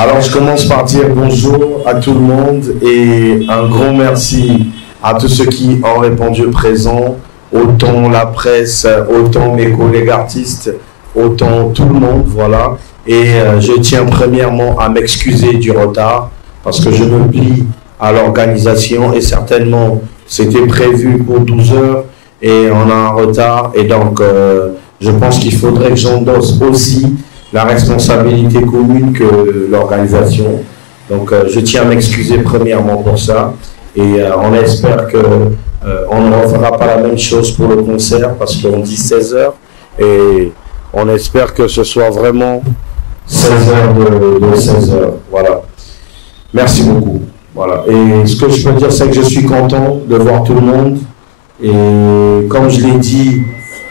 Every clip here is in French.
Alors, je commence par dire bonjour à tout le monde et un grand merci à tous ceux qui ont répondu présent, autant la presse, autant mes collègues artistes, autant tout le monde, voilà. Et je tiens premièrement à m'excuser du retard parce que je me plie à l'organisation et certainement c'était prévu pour 12 heures et on a un retard et donc je pense qu'il faudrait que j'endosse aussi la responsabilité commune que l'organisation. Donc je tiens à m'excuser premièrement pour ça et on espère que on ne refera pas la même chose pour le concert parce qu'on dit 16 heures et on espère que ce soit vraiment 16 heures de 16 heures. Voilà. Merci beaucoup. Voilà. Et ce que je peux dire, c'est que je suis content de voir tout le monde. Et comme je l'ai dit,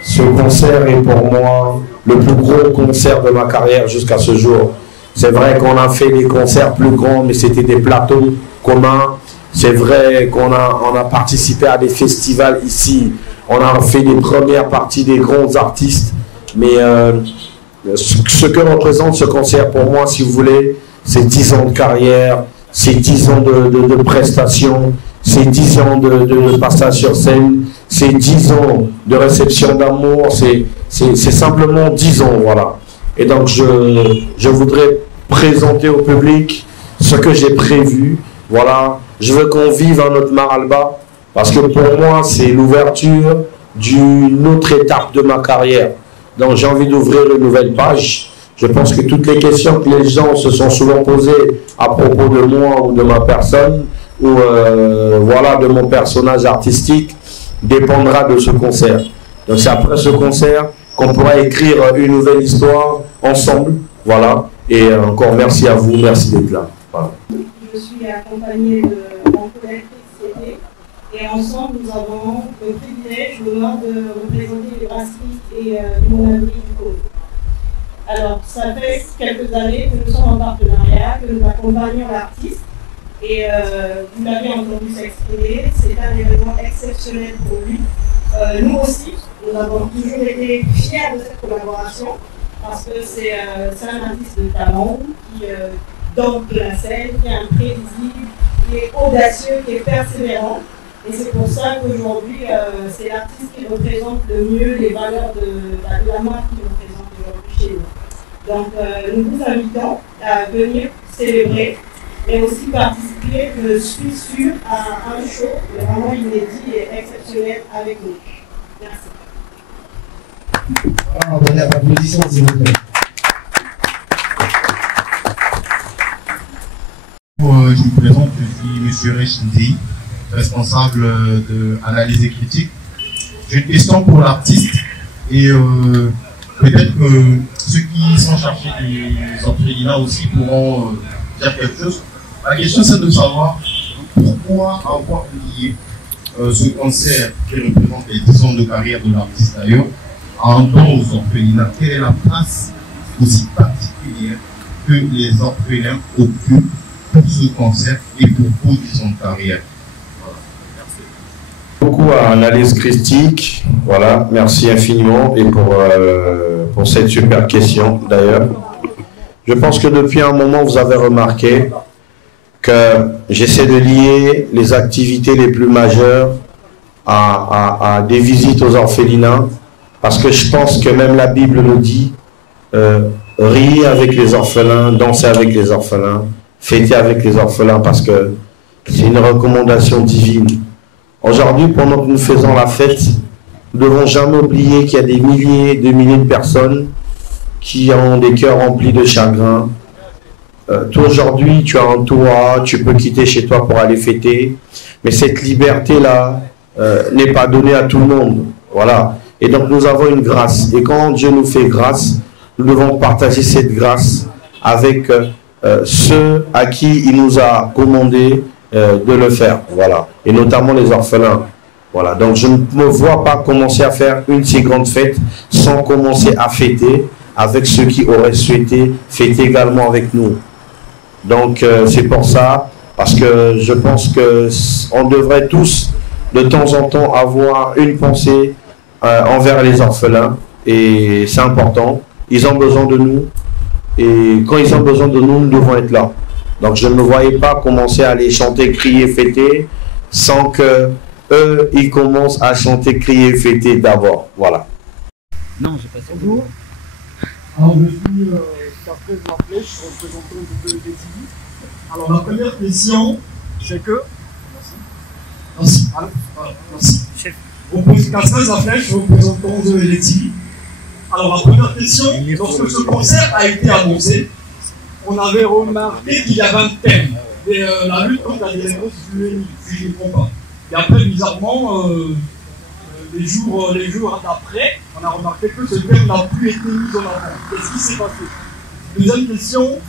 ce concert est pour moi le plus gros concert de ma carrière jusqu'à ce jour. C'est vrai qu'on a fait des concerts plus grands, mais c'était des plateaux communs. C'est vrai qu'on a participé à des festivals ici. On a fait des premières parties des grands artistes. Mais ce que représente ce concert pour moi, si vous voulez, c'est 10 ans de carrière, c'est 10 ans de prestations, c'est 10 ans de passage sur scène, c'est 10 ans de réception d'amour, c'est simplement 10 ans, voilà. Et donc je voudrais présenter au public ce que j'ai prévu, voilà. Je veux qu'on vive un autre Maralba, parce que pour moi, c'est l'ouverture d'une autre étape de ma carrière. Donc j'ai envie d'ouvrir une nouvelle page. Je pense que toutes les questions que les gens se sont souvent posées à propos de moi ou de ma personne, ou voilà, de mon personnage artistique, dépendra de ce concert. Donc c'est après ce concert qu'on pourra écrire une nouvelle histoire ensemble. Voilà. Et encore merci à vous, merci d'être là. Voilà. Je suis accompagnée de mon collègue Christiane et ensemble nous avons le privilège, l'honneur de représenter les brasseries et l'immobilier du Congo. Alors, ça fait quelques années que nous sommes en partenariat, que nous accompagnons l'artiste. Et vous l'avez entendu s'exprimer, c'est un événement exceptionnel pour lui. Nous aussi, nous avons toujours été fiers de cette collaboration parce que c'est un artiste de talent qui donne de la scène, qui est imprévisible, qui est audacieux, qui est persévérant. Et c'est pour ça qu'aujourd'hui, c'est l'artiste qui représente le mieux les valeurs de la marque qui représente aujourd'hui chez nous. Donc, nous vous invitons à venir célébrer, mais aussi participer, je suis sûre, à un show vraiment inédit et exceptionnel avec nous. Merci. On va donner l'applaudissement, s'il vous plaît. Je me présente, je suis M. Rechindi, responsable de analyse et critique. J'ai une question pour l'artiste et peut-être que ceux qui sont chargés des orphelinats aussi pourront dire quelque chose. La question c'est de savoir pourquoi avoir lié ce concert qui représente les 10 ans de carrière de l'artiste d'ailleurs à un don aux orphelinats. Quelle est la place aussi particulière que les orphelins occupent pour ce concert et pour 10 ans de carrière? Beaucoup à analyse critique, voilà, merci infiniment et pour cette super question d'ailleurs. Je pense que depuis un moment vous avez remarqué que j'essaie de lier les activités les plus majeures à des visites aux orphelinats parce que je pense que même la Bible le dit, riez avec les orphelins, dansez avec les orphelins, fêtez avec les orphelins parce que c'est une recommandation divine. Aujourd'hui, pendant que nous faisons la fête, nous ne devons jamais oublier qu'il y a des milliers de personnes qui ont des cœurs remplis de chagrin. Toi, aujourd'hui, tu as un toit, tu peux quitter chez toi pour aller fêter, mais cette liberté-là n'est pas donnée à tout le monde. Voilà. Et donc, nous avons une grâce. Et quand Dieu nous fait grâce, nous devons partager cette grâce avec ceux à qui il nous a commandé de le faire, voilà, et notamment les orphelins, voilà. Donc je ne me vois pas commencer à faire une si grande fête sans commencer à fêter avec ceux qui auraient souhaité fêter également avec nous. Donc c'est pour ça, parce que je pense que on devrait tous de temps en temps avoir une pensée envers les orphelins et c'est important. Ils ont besoin de nous. Et quand ils ont besoin de nous, nous devons être là. Donc je ne me voyais pas commencer à les chanter, crier, fêter, sans que eux, ils commencent à chanter, crier, fêter d'abord. Voilà. Non, j'ai pas ça. Bonjour. Alors je suis Carpez Marflèche, représentant de TV. Alors la première question, c'est que... Merci. Alors, voilà, merci. Chef. Carpez Marflèche, représentant de TV. Alors la première question, lorsque ce concert a été annoncé, on avait remarqué qu'il y avait un thème, la lutte contre la délinquance juvénile, si je ne me trompe pas. Et après, bizarrement, les jours d'après, on a remarqué que ce thème n'a plus été mis en avant. Qu'est-ce qui s'est passé? Deuxième question,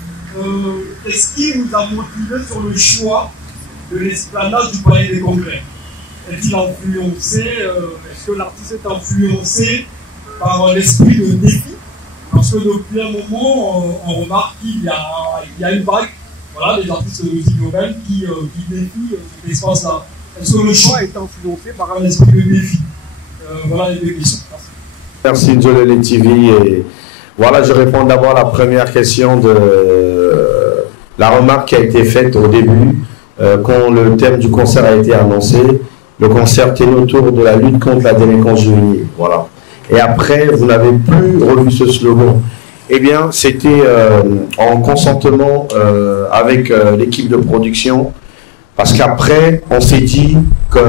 qu'est-ce qui vous a motivé sur le choix de l'esplanade du Palais des Congrès? Est-il influencé, est-ce que l'artiste est influencé par l'esprit de défi? Parce que depuis un moment, on remarque qu'il y a une vague, voilà, des artistes de musique urbaine qui défient cet espace-là. Est-ce que le choix est influencé par un esprit de défi? Voilà les deux questions. Merci Njolele TV. Et voilà, je réponds d'abord à la première question de la remarque qui a été faite au début, quand le thème du concert a été annoncé. Le concert était autour de la lutte contre la délinquance juvénile. Voilà. Et après, vous n'avez plus revu ce slogan. Eh bien, c'était en consentement avec l'équipe de production, parce qu'après, on s'est dit que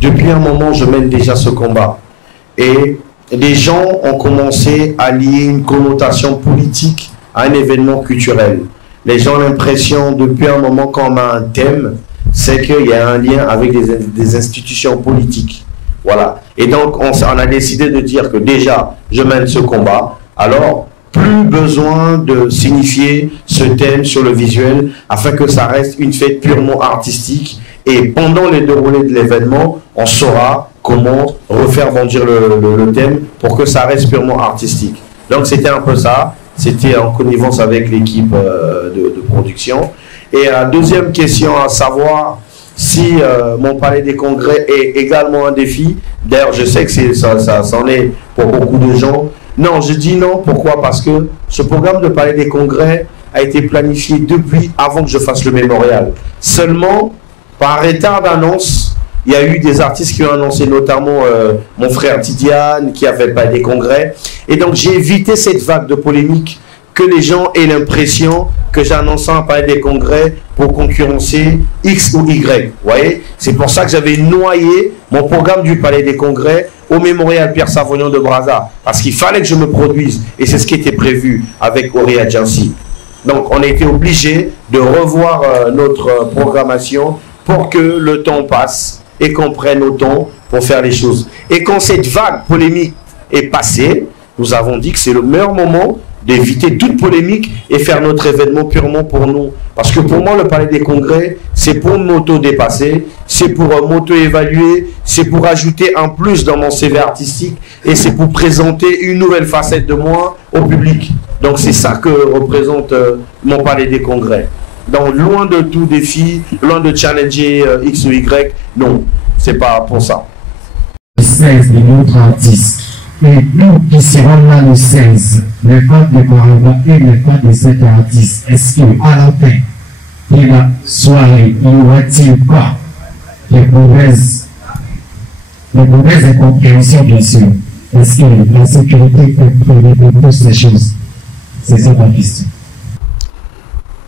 depuis un moment, je mène déjà ce combat. Et les gens ont commencé à lier une connotation politique à un événement culturel. Les gens ont l'impression, depuis un moment, quand on a un thème, c'est qu'il y a un lien avec des institutions politiques. Voilà. Et donc, on a décidé de dire que déjà, je mène ce combat. Alors, plus besoin de signifier ce thème sur le visuel afin que ça reste une fête purement artistique. Et pendant les déroulés de l'événement, on saura comment refaire bondir le thème pour que ça reste purement artistique. Donc, c'était un peu ça. C'était en connivence avec l'équipe de production. Et deuxième question, à savoir si mon palais des congrès est également un défi. D'ailleurs, je sais que ça en est pour beaucoup de gens. Non, je dis non. Pourquoi? Parce que ce programme de palais des congrès a été planifié depuis avant que je fasse le mémorial. Seulement, par retard d'annonce, il y a eu des artistes qui ont annoncé, notamment mon frère Tidiane, qui a fait le palais des congrès. Et donc, j'ai évité cette vague de polémique, que les gens aient l'impression que j'annonce un palais des congrès pour concurrencer X ou Y. Vous voyez? C'est pour ça que j'avais noyé mon programme du palais des congrès au mémorial Pierre Savoyon de Brazza. Parce qu'il fallait que je me produise. Et c'est ce qui était prévu avec Auréa Djansi. Donc on a été obligé de revoir notre programmation pour que le temps passe et qu'on prenne au temps pour faire les choses. Et quand cette vague polémique est passée, nous avons dit que c'est le meilleur moment d'éviter toute polémique et faire notre événement purement pour nous. Parce que pour moi, le palais des congrès, c'est pour m'auto-dépasser, c'est pour m'auto-évaluer, c'est pour ajouter un plus dans mon CV artistique et c'est pour présenter une nouvelle facette de moi au public. Donc c'est ça que représente mon palais des congrès. Donc loin de tout défi, loin de challenger X ou Y, non, c'est pas pour ça. 16 de notre artiste. Et nous qui serons là le 16, les femmes de Maraba et les femmes de cet artiste, est-ce qu'à la fin de la soirée, il n'y aura-t-il pas les mauvaises incompréhensions, bien sûr? Est-ce que la sécurité est prévue de toutes ces choses? C'est ça ma question.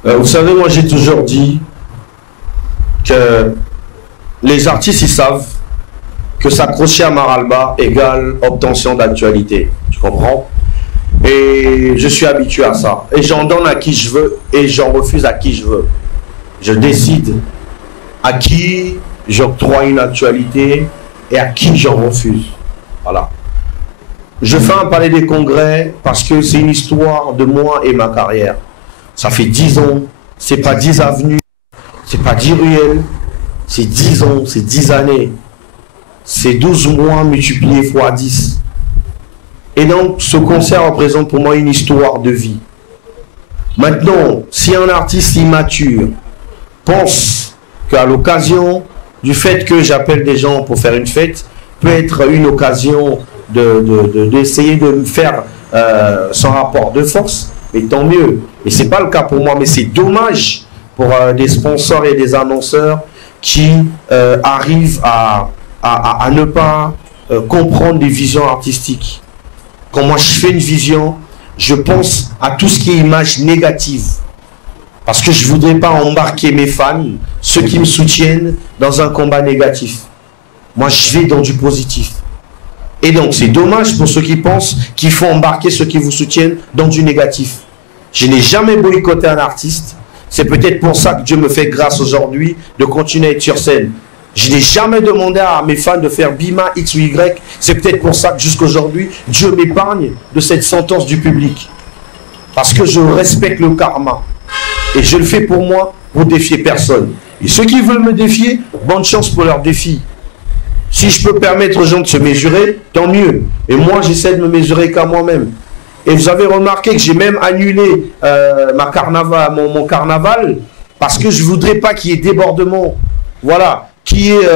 Vous savez, moi j'ai toujours dit que les artistes, ils savent que s'accrocher à Maralba égale obtention d'actualité. Tu comprends? Et je suis habitué à ça. Et j'en donne à qui je veux et j'en refuse à qui je veux. Je décide à qui j'octroie une actualité et à qui j'en refuse. Voilà. Je fais un palais des congrès parce que c'est une histoire de moi et ma carrière. Ça fait 10 ans, c'est pas 10 avenues, c'est pas 10 ruelles, c'est 10 ans, c'est 10 années. C'est 12 mois multipliés fois 10. Et donc, ce concert représente pour moi une histoire de vie. Maintenant, si un artiste immature pense qu'à l'occasion du fait que j'appelle des gens pour faire une fête, peut être une occasion d'essayer de me faire son rapport de force, mais tant mieux. Et c'est pas le cas pour moi, mais c'est dommage pour des sponsors et des annonceurs qui arrivent à ne pas comprendre des visions artistiques. Quand moi je fais une vision, je pense à tout ce qui est image négative. Parce que je ne voudrais pas embarquer mes fans, ceux qui me soutiennent, dans un combat négatif. Moi, je vais dans du positif. Et donc, c'est dommage pour ceux qui pensent qu'il faut embarquer ceux qui vous soutiennent dans du négatif. Je n'ai jamais boycotté un artiste. C'est peut-être pour ça que Dieu me fait grâce aujourd'hui de continuer à être sur scène. Je n'ai jamais demandé à mes fans de faire Bima, X ou Y. C'est peut-être pour ça que jusqu'aujourd'hui, Dieu m'épargne de cette sentence du public. Parce que je respecte le karma. Et je le fais pour moi, pour défier personne. Et ceux qui veulent me défier, bonne chance pour leur défi. Si je peux permettre aux gens de se mesurer, tant mieux. Et moi, j'essaie de me mesurer qu'à moi-même. Et vous avez remarqué que j'ai même annulé mon carnaval parce que je ne voudrais pas qu'il y ait débordement. Voilà. Qu'il y ait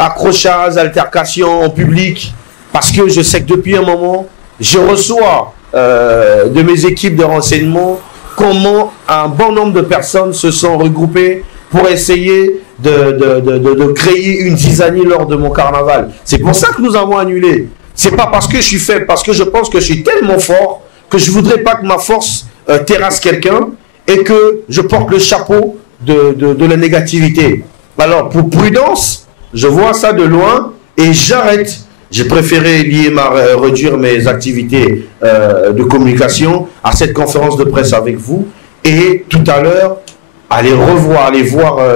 accrochage, altercation en public. Parce que je sais que depuis un moment, je reçois de mes équipes de renseignement comment un bon nombre de personnes se sont regroupées pour essayer de créer une zizanie lors de mon carnaval. C'est pour ça que nous avons annulé. C'est pas parce que je suis faible, parce que je pense que je suis tellement fort que je voudrais pas que ma force terrasse quelqu'un et que je porte le chapeau de la négativité. Alors, pour prudence, je vois ça de loin et j'arrête. J'ai préféré réduire mes activités de communication à cette conférence de presse avec vous et tout à l'heure, aller voir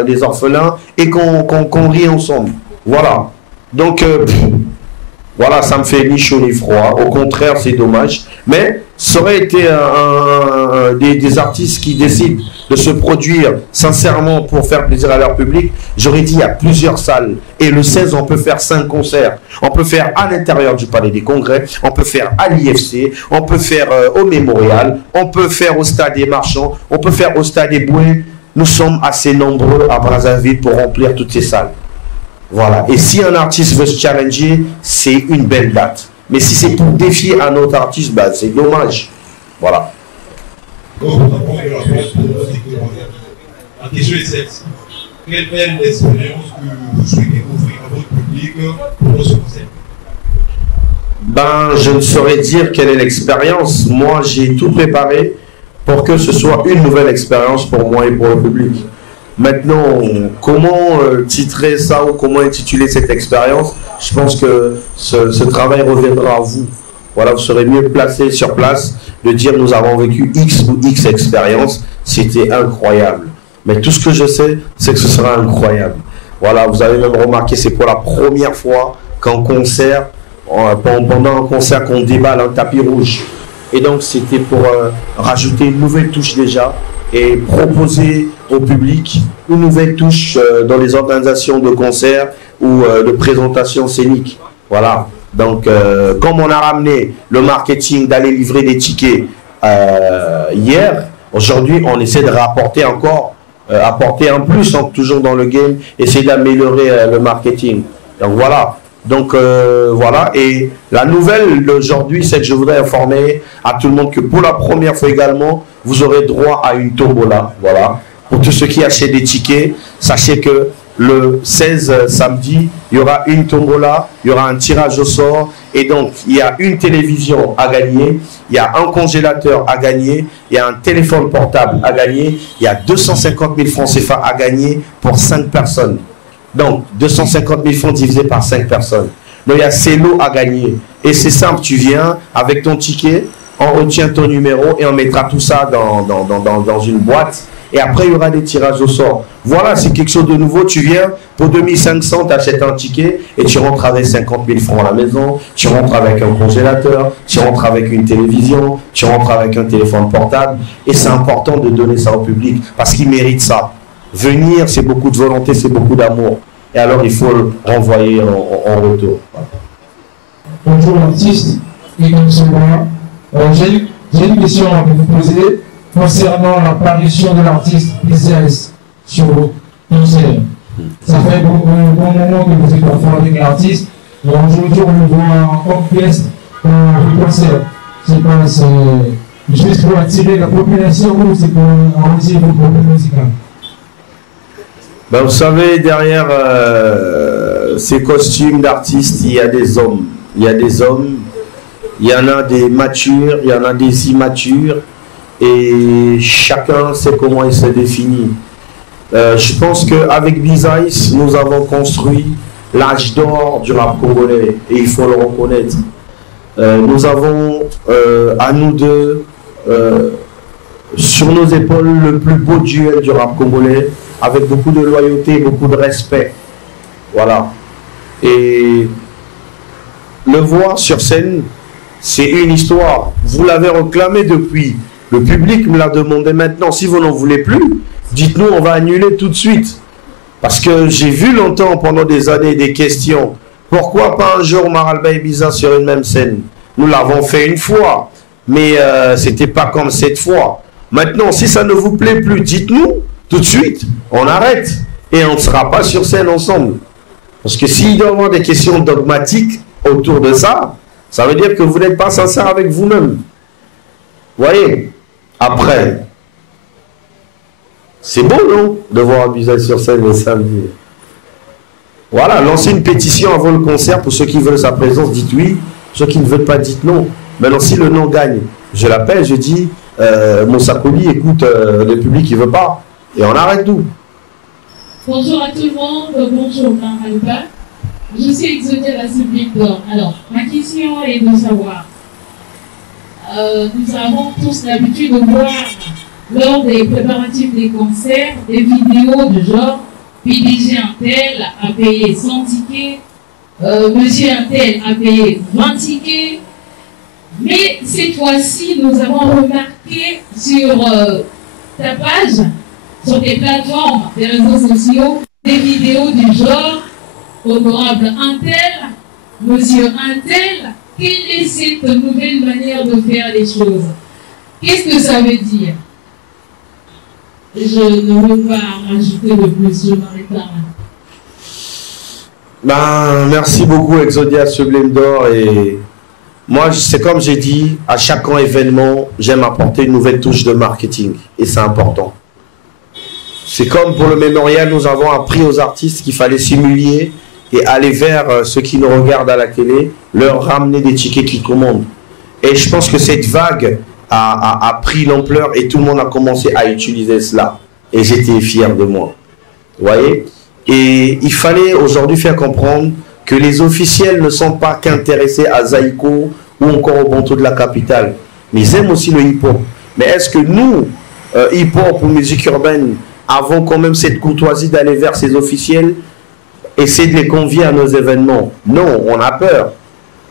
les orphelins et qu'on rit ensemble. Voilà. Donc, voilà, ça me fait ni chaud ni froid. Au contraire, c'est dommage. Mais ça aurait été des artistes qui décident de se produire sincèrement pour faire plaisir à leur public. J'aurais dit, il y a plusieurs salles. Et le 16, on peut faire 5 concerts. On peut faire à l'intérieur du Palais des Congrès. On peut faire à l'IFC. On peut faire au Mémorial. On peut faire au Stade des Marchands. On peut faire au Stade des Bouées. Nous sommes assez nombreux à Brazzaville pour remplir toutes ces salles. Voilà. Et si un artiste veut se challenger, c'est une belle date. Mais si c'est pour défier un autre artiste, bah, c'est dommage. Voilà. La question est celle-ci. Quelle est l'expérience que vous souhaitez offrir à votre public pour ce concert? Ben, je ne saurais dire quelle est l'expérience. Moi, j'ai tout préparé pour que ce soit une nouvelle expérience pour moi et pour le public. Maintenant, comment titrer ça ou comment intituler cette expérience, je pense que ce travail reviendra à vous. Voilà, vous serez mieux placé sur place de dire nous avons vécu X ou X expérience, c'était incroyable. Mais tout ce que je sais, c'est que ce sera incroyable. Voilà, vous avez même remarqué, c'est pour la première fois qu'en concert, pendant un concert qu'on déballe un tapis rouge. Et donc c'était pour rajouter une nouvelle touche déjà et proposer au public une nouvelle touche dans les organisations de concerts ou de présentations scéniques. Voilà. Donc, comme on a ramené le marketing d'aller livrer des tickets hier, aujourd'hui, on essaie de rapporter encore, apporter un plus, hein, toujours dans le game, essayer d'améliorer le marketing. Donc, voilà. Donc, voilà. Et la nouvelle d'aujourd'hui, c'est que je voudrais informer à tout le monde que pour la première fois également, vous aurez droit à une tombola. Voilà. Pour tous ceux qui achètent des tickets, sachez que le 16 samedi, il y aura une tombola, il y aura un tirage au sort. Et donc, il y a une télévision à gagner, il y a un congélateur à gagner, il y a un téléphone portable à gagner, il y a 250 000 francs CFA à gagner pour 5 personnes. Donc, 250 000 francs divisé par 5 personnes. Donc, il y a ces lots à gagner. Et c'est simple, tu viens avec ton ticket, on retient ton numéro et on mettra tout ça dans une boîte. Et après, il y aura des tirages au sort. Voilà, c'est quelque chose de nouveau. Tu viens, pour 2500, tu achètes un ticket et tu rentres avec 50 000 francs à la maison. Tu rentres avec un congélateur, tu rentres avec une télévision, tu rentres avec un téléphone portable. Et c'est important de donner ça au public parce qu'il mérite ça. Venir, c'est beaucoup de volonté, c'est beaucoup d'amour. Et alors, il faut le renvoyer en retour. Bonjour l'artiste, et comme c'est moi, j'ai une question à vous poser concernant l'apparition de l'artiste PCS sur vos concerts. Ça fait un bon moment que vous êtes en forme avec l'artiste, et aujourd'hui on le voit en guest au concert. Je sais pas, juste pour attirer la population ou c'est pour arranger vos problèmes musicaux? Ben, vous savez, derrière ces costumes d'artistes, il y a des hommes. Il y a des hommes, il y en a des matures, il y en a des immatures, et chacun sait comment il se définit. Je pense qu'avec Bizaïs, nous avons construit l'âge d'or du rap congolais, et il faut le reconnaître. Nous avons, à nous deux, sur nos épaules, le plus beau duel du rap congolais, avec beaucoup de loyauté, beaucoup de respect. Voilà. Et le voir sur scène, c'est une histoire. Vous l'avez réclamé depuis. Le public me l'a demandé maintenant. Si vous n'en voulez plus, dites-nous, on va annuler tout de suite. Parce que j'ai vu longtemps, pendant des années, des questions. Pourquoi pas un jour Maralba et Biza sur une même scène? Nous l'avons fait une fois, mais c'était pas comme cette fois. Maintenant, si ça ne vous plaît plus, dites-nous tout de suite. On arrête et on ne sera pas sur scène ensemble. Parce que s'il doit y avoir des questions dogmatiques autour de ça, ça veut dire que vous n'êtes pas sincère avec vous-même. Vous voyez? Après, c'est beau, non? De voir un visage sur scène le samedi. Voilà, lancez une pétition avant le concert pour ceux qui veulent sa présence, dites oui. Ceux qui ne veulent pas, dites non. Maintenant, si le non gagne, je l'appelle, je dis, mon Sakoli, écoute, le public, il ne veut pas. Et on arrête tout. Bonjour à tout le monde, bonjour Maralba. Je suis Exodia la Sublime d'Or. Alors, ma question est de savoir, nous avons tous l'habitude de voir lors des préparatifs des concerts des vidéos de genre PDG Intel a payé 100 tickets, Monsieur Intel a payé 20 tickets, mais cette fois-ci nous avons remarqué sur ta page, sur tes plateformes des réseaux sociaux, des vidéos du genre honorable Intel, Monsieur Intel. Quelle est cette nouvelle manière de faire les choses? Qu'est-ce que ça veut dire? Je ne veux pas rajouter de plus, je m'arrête là. Ben, merci beaucoup Exodia Sublime d'Or. Et moi, c'est comme j'ai dit, à chaque grand événement, j'aime apporter une nouvelle touche de marketing. Et c'est important. C'est comme pour le mémorial, nous avons appris aux artistes qu'il fallait s'humilier et aller vers ceux qui nous regardent à la télé, leur ramener des tickets qu'ils commandent. Et je pense que cette vague a pris l'ampleur et tout le monde a commencé à utiliser cela. Et j'étais fier de moi. Vous voyez? Et il fallait aujourd'hui faire comprendre que les officiels ne sont pas qu'intéressés à Zaïko ou encore au Banto de la capitale. Mais ils aiment aussi le hip-hop. Mais est-ce que nous, hip-hop ou musique urbaine, avons quand même cette courtoisie d'aller vers ces officiels, essayer de les convier à nos événements? Non, on a peur.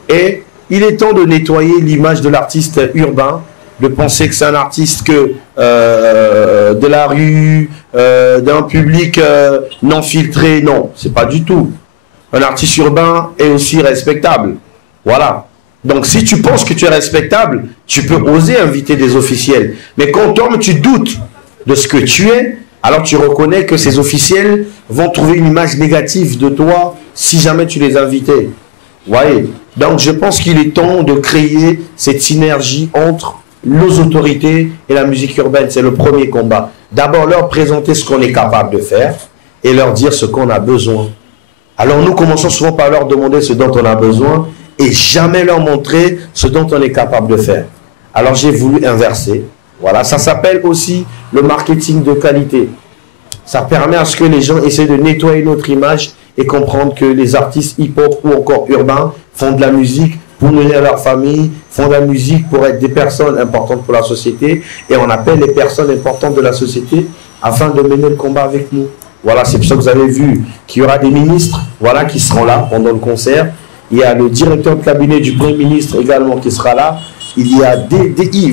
Et il est temps de nettoyer l'image de l'artiste urbain, de penser que c'est un artiste de la rue, d'un public non filtré. Non, c'est pas du tout. Un artiste urbain est aussi respectable. Voilà. Donc si tu penses que tu es respectable, tu peux oser inviter des officiels. Mais quand toi, tu doutes de ce que tu es, alors tu reconnais que ces officiels vont trouver une image négative de toi si jamais tu les invitais. Vous voyez? Donc je pense qu'il est temps de créer cette synergie entre nos autorités et la musique urbaine. C'est le premier combat. D'abord leur présenter ce qu'on est capable de faire et leur dire ce qu'on a besoin. Alors nous commençons souvent par leur demander ce dont on a besoin et jamais leur montrer ce dont on est capable de faire. Alors j'ai voulu inverser. Voilà, ça s'appelle aussi le marketing de qualité. Ça permet à ce que les gens essaient de nettoyer notre image et comprendre que les artistes hip-hop ou encore urbains font de la musique pour nourrir leur famille, font de la musique pour être des personnes importantes pour la société, et on appelle les personnes importantes de la société afin de mener le combat avec nous. Voilà, c'est pour ça que vous avez vu qu'il y aura des ministres, voilà, qui seront là pendant le concert. Il y a le directeur de cabinet du Premier ministre également qui sera là. Il y a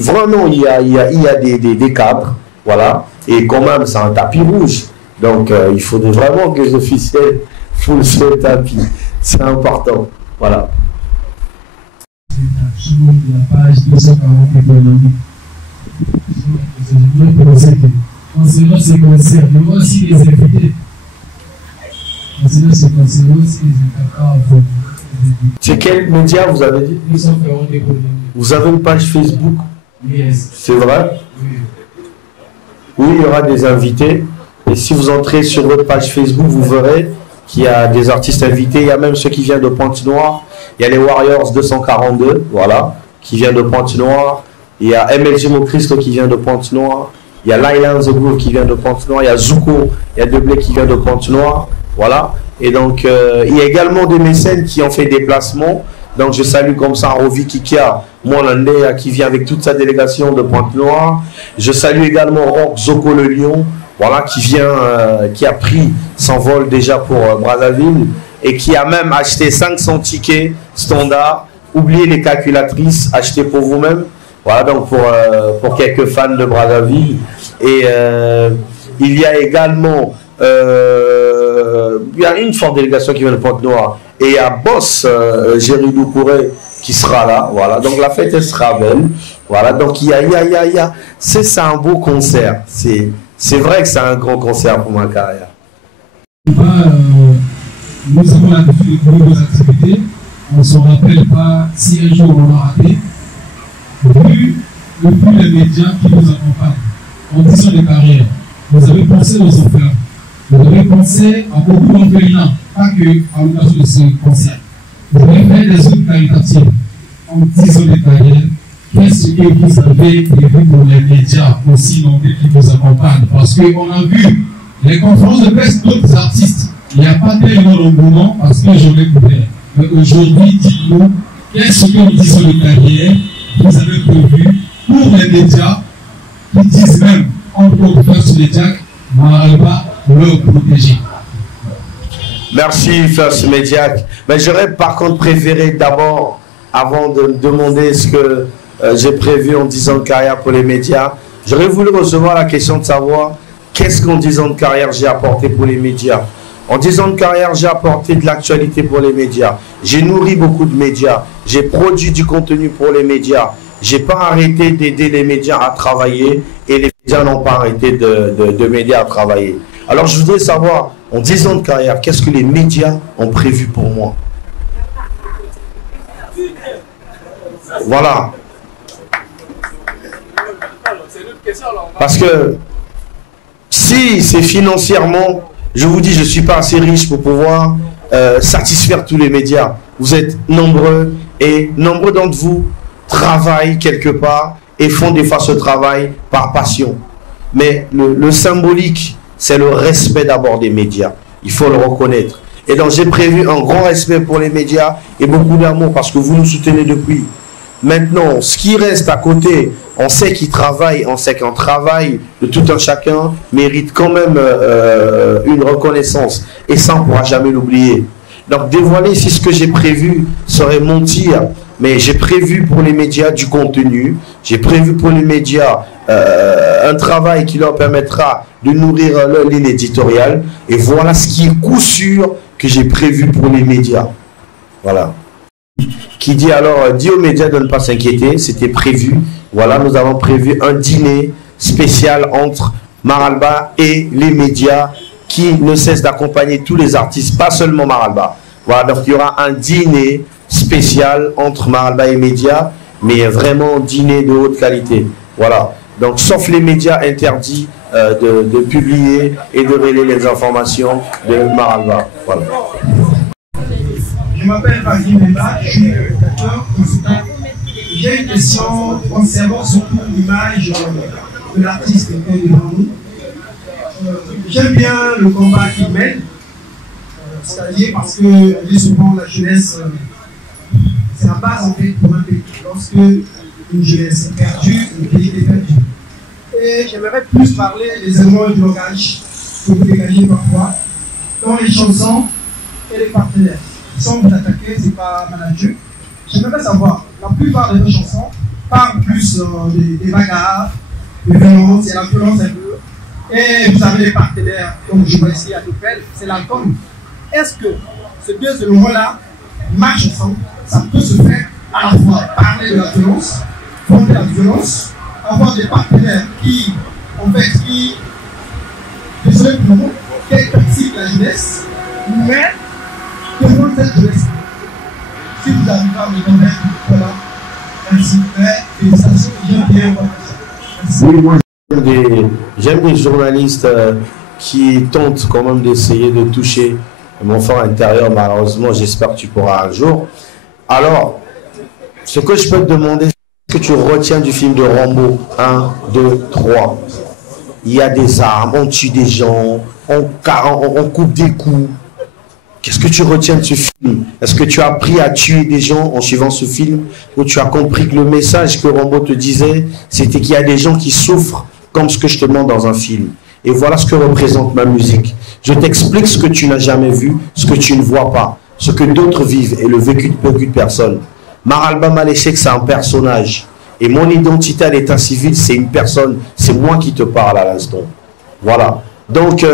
vraiment il y a des cadres, voilà, et quand même c'est un tapis rouge, donc il faut vraiment que les officiels foulent ce tapis, c'est important, voilà. La page 240 économique. Je voudrais penser qu'en ces concerts, mais moi aussi les invités. En ces concerts aussi les c'est quel média vous avez dit? 240 économique. Vous avez une page Facebook? Yes. C'est vrai? Oui, il y aura des invités. Et si vous entrez sur votre page Facebook, vous verrez qu'il y a des artistes invités. Il y a même ceux qui viennent de Pointe-Noire. Il y a les Warriors 242, voilà, qui vient de Pointe-Noire. Il y a MLG Mocristo qui vient de Pointe-Noire. Il y a Lylan The Groove qui vient de Pointe-Noire. Il y a Zuko, il y a Deblé qui vient de Pointe-Noire. Voilà. Et donc, il y a également des mécènes qui ont fait des déplacements. Donc, je salue comme ça Rovi Kikia, Mwanandé, qui vient avec toute sa délégation de Pointe-Noire. Je salue également Rock Zoko le Lion, voilà, qui vient, qui a pris son vol déjà pour Brazzaville et qui a même acheté 500 tickets standard. Oubliez les calculatrices, achetez pour vous-même. Voilà, donc pour quelques fans de Brazzaville. Et il y a également il y a une forte délégation qui vient de Pointe-Noire. Et il y a Boss Géry Doucouré qui sera là. Voilà, donc la fête elle sera belle. Voilà, donc il y a. C'est un beau concert. C'est vrai que c'est un grand concert pour ma carrière. Nous avons l'habitude de trouver nos activités. On ne se rappelle pas si un jour on l'a raté. Vu les médias qui nous accompagnent en 10 ans de carrière, vous avez pensé aux enfants, vous avez pensé à beaucoup d'orphelinats, pas qu'à l'occasion de ce concert. Vous avez fait des œuvres caritatives en 10 ans de carrière. Qu'est-ce que vous avez prévu pour les médias aussi nombreux qui vous accompagnent? Parce qu'on a vu les conférences de presse d'autres artistes. Il n'y a pas tellement d'engouement parce que je l'ai couvert. Mais aujourd'hui, dites-nous, qu'est-ce que 10 ans de carrière vous avez prévu pour les médias qui disent même, en First Media, Maralba leur protéger? Merci First Media. Mais j'aurais par contre préféré d'abord, avant de me demander ce que j'ai prévu en 10 ans de carrière pour les médias, j'aurais voulu recevoir la question de savoir qu'est-ce qu'en 10 ans de carrière j'ai apporté pour les médias. En 10 ans de carrière, j'ai apporté de l'actualité pour les médias. J'ai nourri beaucoup de médias. J'ai produit du contenu pour les médias. J'ai pas arrêté d'aider les médias à travailler et les médias n'ont pas arrêté de m'aider à travailler. Alors, je voudrais savoir, en 10 ans de carrière, qu'est-ce que les médias ont prévu pour moi? Voilà. Parce que si c'est financièrement, je vous dis, je ne suis pas assez riche pour pouvoir satisfaire tous les médias. Vous êtes nombreux et nombreux d'entre vous travaillent quelque part et font des fois ce travail par passion. Mais le symbolique, c'est le respect d'abord des médias. Il faut le reconnaître. Et donc j'ai prévu un grand respect pour les médias et beaucoup d'amour parce que vous nous soutenez depuis. Maintenant, ce qui reste à côté, on sait qu'ils travaillent, on sait qu'un travail de tout un chacun mérite quand même une reconnaissance. Et ça, on ne pourra jamais l'oublier. Donc, dévoiler ici ce que j'ai prévu serait mentir. Mais j'ai prévu pour les médias du contenu. J'ai prévu pour les médias un travail qui leur permettra de nourrir leur ligne éditoriale. Et voilà ce qui est coup sûr que j'ai prévu pour les médias. Voilà. Qui dit alors, dit aux médias de ne pas s'inquiéter, c'était prévu. Voilà, nous avons prévu un dîner spécial entre Maralba et les médias qui ne cessent d'accompagner tous les artistes, pas seulement Maralba. Voilà, donc il y aura un dîner spécial entre Maralba et médias, mais vraiment un dîner de haute qualité. Voilà, donc sauf les médias interdits de publier et de relayer les informations de Maralba. Voilà. Je m'appelle Fagui Meba, je suis éducateur, consultant. J'ai une question concernant surtout l'image de l'artiste qui est devant nous. J'aime bien le combat qu'il mène, c'est-à-dire parce que on dit souvent la jeunesse, c'est la base en fait pour un pays. Lorsque une jeunesse est perdue, le pays est perdu. Et j'aimerais plus parler des éléments du langage que vous dégagez parfois dans les chansons et les partenaires. Sans vous attaquer, c'est pas manager. J'aimerais savoir, la plupart de nos chansons parlent plus des bagarres, des violences, il y a la violence un peu. Et vous avez les partenaires, donc je vois ici à l'hôtel, c'est l'alcool. Est-ce que ces deux éléments-là marchent ensemble? Ça peut se faire à la fois parler de la violence, fonder la violence, avoir des partenaires qui, en fait, désolé pour vous, qui toxiquent la jeunesse, mais devant cette jeunesse, si vous arrivez à me convaincre, voilà, Merci. Félicitations, bien. Merci. Oui, moi j'aime des journalistes qui tentent quand même d'essayer de toucher mon fort intérieur. Malheureusement, j'espère que tu pourras un jour. Alors, ce que je peux te demander, c'est que tu retiens du film de Rambo 1, 2, 3. Il y a des armes, on tue des gens, on coupe des coups. Qu'est-ce que tu retiens de ce film? Est-ce que tu as appris à tuer des gens en suivant ce film? Ou tu as compris que le message que Rambo te disait, c'était qu'il y a des gens qui souffrent comme ce que je te demande dans un film? Et voilà ce que représente ma musique. Je t'explique ce que tu n'as jamais vu, ce que tu ne vois pas, ce que d'autres vivent et le vécu de beaucoup de personnes. Maralba Maleshek, c'est un personnage. Et mon identité à l'état civil, c'est une personne. C'est moi qui te parle à l'instant. Voilà. Donc,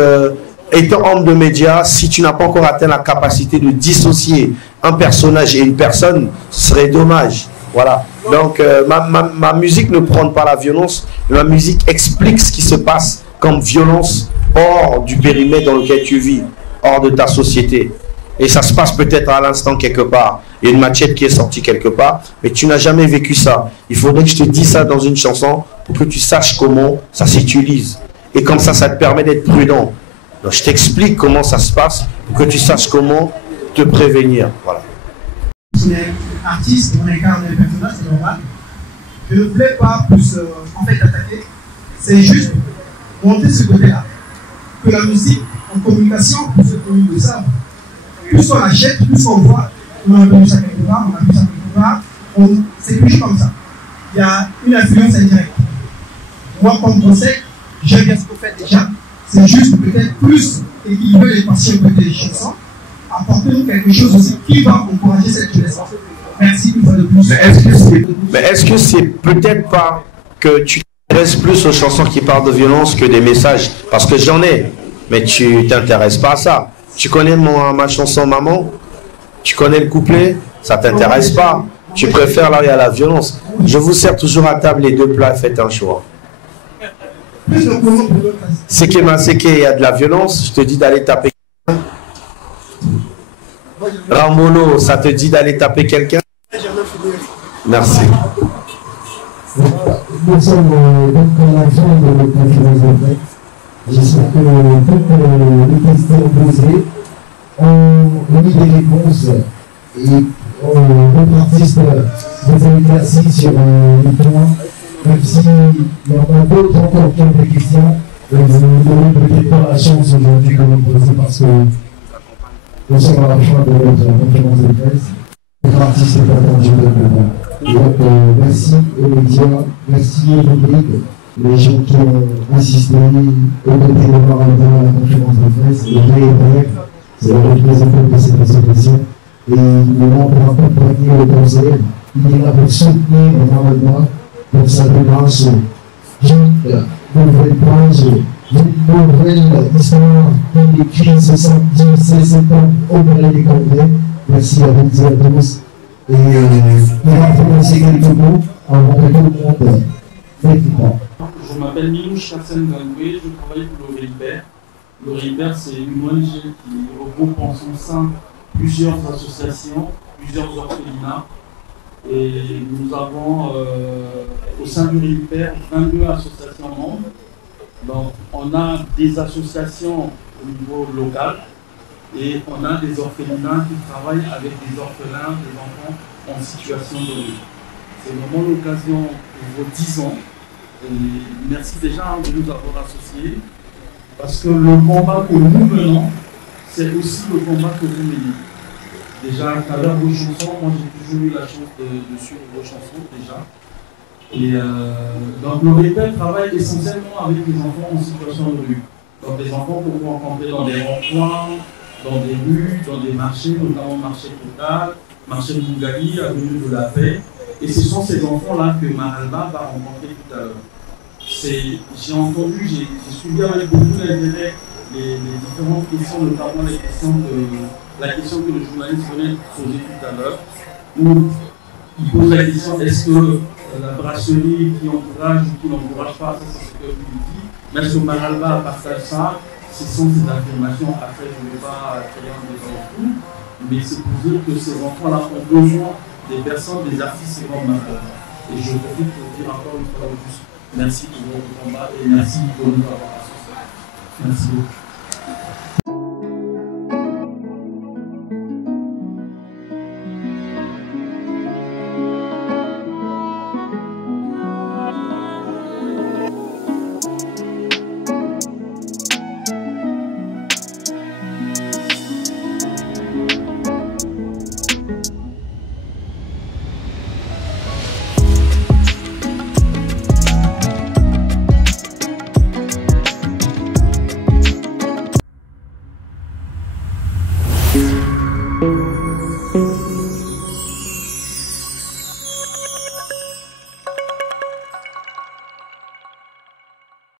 étant homme de médias, si tu n'as pas encore atteint la capacité de dissocier un personnage et une personne, ce serait dommage. Voilà. Donc, ma musique ne prône pas la violence. Ma musique explique ce qui se passe comme violence hors du périmètre dans lequel tu vis, hors de ta société. Et ça se passe peut-être à l'instant quelque part. Il y a une machette qui est sortie quelque part, mais tu n'as jamais vécu ça. Il faudrait que je te dise ça dans une chanson pour que tu saches comment ça s'utilise. Et comme ça, ça te permet d'être prudent. Donc, je t'explique comment ça se passe pour que tu saches comment te prévenir. Voilà. On est artiste, on incarne un personnage, c'est normal. Je ne voulais pas plus en fait attaquer. C'est juste montrer ce côté-là. Que la musique, en communication, pour ceux qui le savent, plus on achète, plus on voit, on a vu ça quelque part, on a vu ça quelque part, c'est toujours comme ça. Il y a une influence indirecte. Moi, comme conseil, j'aime bien ce que vous faites déjà. C'est juste peut-être plus équilibrer les passions côté des chansons, apporter quelque chose aussi qui va encourager cette jeunesse. Merci une fois de plus. Mais est-ce que c'est peut-être pas que tu t'intéresses plus aux chansons qui parlent de violence que des messages? Parce que j'en ai, mais tu t'intéresses pas à ça. Tu connais ma chanson Maman? Tu connais le couplet? Ça t'intéresse pas. Tu préfères là où il y a la violence. Je vous sers toujours à table les deux plats, faites un choix. C'est qu'il y a de la violence, je te dis d'aller taper quelqu'un. Ramolo, ça te dit d'aller taper quelqu'un? Merci. Nous sommes donc à la fin de notre conférence de presse. J'espère que toutes les questions posées ont mis des réponses et notre artiste vous a éclairci sur les points, même s'il y en a d'autres encore qui ont des questions. Vous n'aurez peut-être pas la chance aujourd'hui de nous poser parce que nous sommes à la fin de notre conférence de presse. Notre artiste est attendu de demain. Donc, merci aux médias, merci au public, les gens qui ont assisté au côté de Maralba à la conférence de presse. Le vrai est bref, c'est le représentant de cette association. Et il est là pour accompagner le conseil, il est là pour soutenir Maralba pour sa démarche d'une nouvelle page, d'une nouvelle histoire qui écrit ce samedi 16 septembre au Palais des Congrès. Merci à vous et à tous. Et il va prononcer quelques mots avant que tout le monde n'écoute. Je m'appelle Milouche Hassan Gangoué, je travaille pour l'Oribert. L'Oribert, c'est une ONG qui regroupe en son sein plusieurs associations, plusieurs orphelinats. Et nous avons au sein du Oribert 22 associations membres. Donc on a des associations au niveau local. Et on a des orphelinats qui travaillent avec des orphelins, des enfants en situation de rue. C'est vraiment l'occasion pour vos 10 ans. Et merci déjà de nous avoir associés. Parce que le combat que nous menons, c'est aussi le combat que vous menez. Déjà, à travers vos chansons, moi j'ai toujours eu la chance de suivre vos chansons déjà. Et donc l'Oribert travaille essentiellement avec les enfants en situation de rue. Donc les enfants que vous rencontrez dans des ronds-points, dans des rues, dans des marchés, notamment marché Total, marché de Bougali, avenue de la Paix. Et ce sont ces enfants-là que Maralba va rencontrer tout à l'heure. J'ai entendu, j'ai suivi avec beaucoup d'intérêt les différentes questions, notamment les questions la question que le journaliste venait de poser tout à l'heure, où il pose la question, est-ce que la brasserie qui encourage ou qui n'encourage pas, ça c'est ce que je lui dis, mais est-ce que Maralba partage ça? Ce sont ces affirmations, après je ne vais pas créer un débat en tout, mais c'est pour dire que ces enfants-là ont besoin des personnes, des artistes comme Maralba. Et je profite pour dire encore une fois de plus, merci pour votre combat et merci pour nous avoir associés. Merci beaucoup.